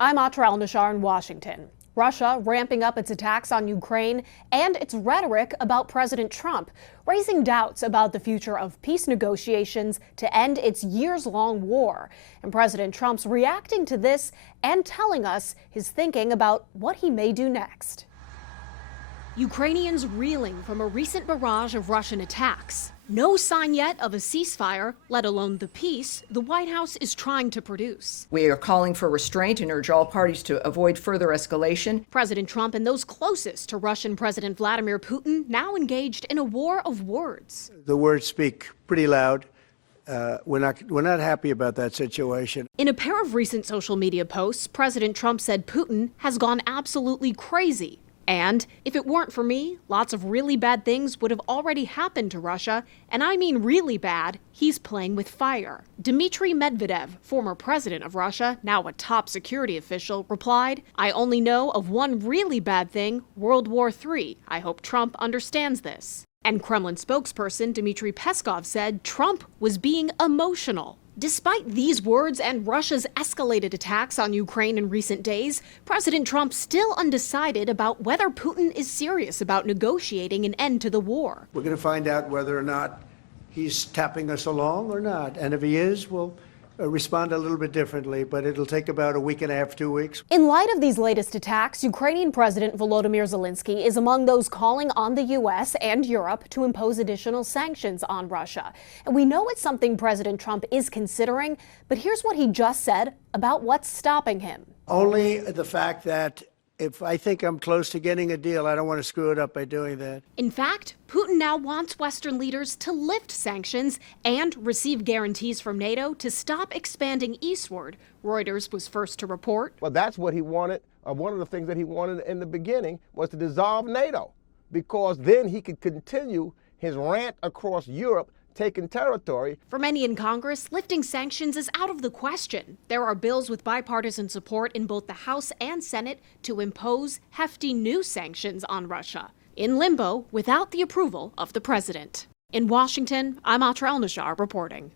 I'm Atra El-Nashar in Washington. Russia ramping up its attacks on Ukraine and its rhetoric about President Trump, raising doubts about the future of peace negotiations to end its years-long war. And President Trump's reacting to this and telling us his thinking about what he may do next. Ukrainians reeling from a recent barrage of Russian attacks. No sign yet of a ceasefire, let alone the peace the White House is trying to produce. We are calling for restraint and urge all parties to avoid further escalation. President Trump and those closest to Russian President Vladimir Putin now engaged in a war of words. The words speak pretty loud. We're not happy about that situation. In a pair of recent social media posts, President Trump said Putin has gone absolutely crazy. And if it weren't for me, lots of really bad things would have already happened to Russia, and I mean really bad. He's playing with fire. Dmitry Medvedev, former president of Russia, now a top security official, replied, "I only know of one really bad thing, World War III. I hope Trump understands this." And Kremlin spokesperson Dmitry Peskov said Trump was being emotional. Despite these words and Russia's escalated attacks on Ukraine in recent days, President Trump still undecided about whether Putin is serious about negotiating an end to the war. We're going to find out whether or not he's tapping us along or not. And if he is, we'll respond a little bit differently, but it'll take about a week and a half, 2 weeks. In light of these latest attacks, Ukrainian President Volodymyr Zelensky is among those calling on the U.S. and Europe to impose additional sanctions on Russia. And we know it's something President Trump is considering, but here's what he just said about what's stopping him. Only the fact that if I think I'm close to getting a deal, I don't want to screw it up by doing that. In fact, Putin now wants Western leaders to lift sanctions and receive guarantees from NATO to stop expanding eastward. Reuters was first to report. Well, that's what he wanted. One of the things that he wanted in the beginning was to dissolve NATO, because then he could continue his rant across Europe, taking territory. For many in Congress, lifting sanctions is out of the question. There are bills with bipartisan support in both the House and Senate to impose hefty new sanctions on Russia, in limbo without the approval of the president. In Washington, I'm Atra El-Nashar reporting.